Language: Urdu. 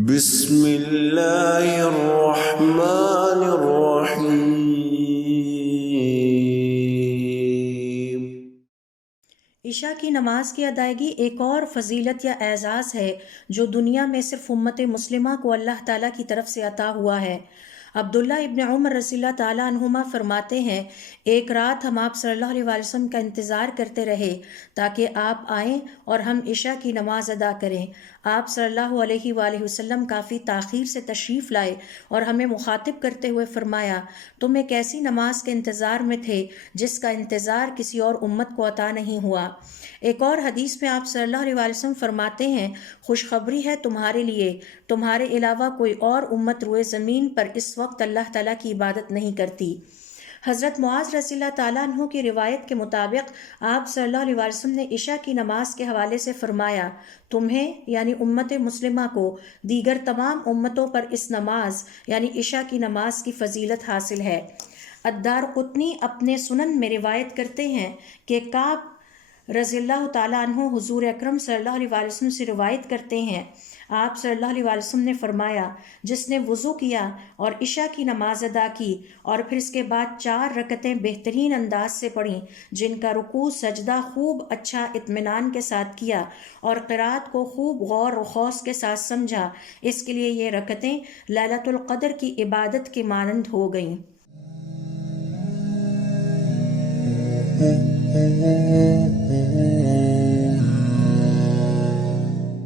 بسم اللہ الرحمن الرحیم۔ عشاء کی نماز کی ادائیگی ایک اور فضیلت یا اعزاز ہے جو دنیا میں صرف امت مسلمہ کو اللہ تعالیٰ کی طرف سے عطا ہوا ہے۔ عبداللہ ابن عمر رضی اللہ تعالیٰ عنہما فرماتے ہیں، ایک رات ہم آپ صلی اللہ علیہ وسلم کا انتظار کرتے رہے تاکہ آپ آئیں اور ہم عشاء کی نماز ادا کریں۔ آپ صلی اللہ علیہ وآلہ وسلم کافی تاخیر سے تشریف لائے اور ہمیں مخاطب کرتے ہوئے فرمایا، تم ایک ایسی نماز کے انتظار میں تھے جس کا انتظار کسی اور امت کو عطا نہیں ہوا۔ ایک اور حدیث میں آپ صلی اللہ علیہ وسلم فرماتے ہیں، خوشخبری ہے تمہارے لیے، تمہارے علاوہ کوئی اور امت روئے زمین پر اس وقت اللہ تعالیٰ کی عبادت نہیں کرتی۔ حضرت معاذ رضی اللہ تعالیٰ عنہ کی روایت کے مطابق آپ صلی اللہ علیہ وسلم نے عشاء کی نماز کے حوالے سے فرمایا، تمہیں یعنی امت مسلمہ کو دیگر تمام امتوں پر اس نماز یعنی عشاء کی نماز کی فضیلت حاصل ہے۔ الدارقطنی اپنے سنن میں روایت کرتے ہیں کہ کعب رضی اللہ تعالیٰ عنہ حضور اکرم صلی اللہ علیہ وسلم سے روایت کرتے ہیں، آپ صلی اللہ علیہ وسلم نے فرمایا، جس نے وضو کیا اور عشاء کی نماز ادا کی اور پھر اس کے بعد 4 رکعتیں بہترین انداز سے پڑھیں جن کا رکوع سجدہ خوب اچھا اطمینان کے ساتھ کیا اور قرات کو خوب غور و خوض کے ساتھ سمجھا، اس کے لیے یہ رکعتیں لیلۃ القدر کی عبادت کے مانند ہو گئیں۔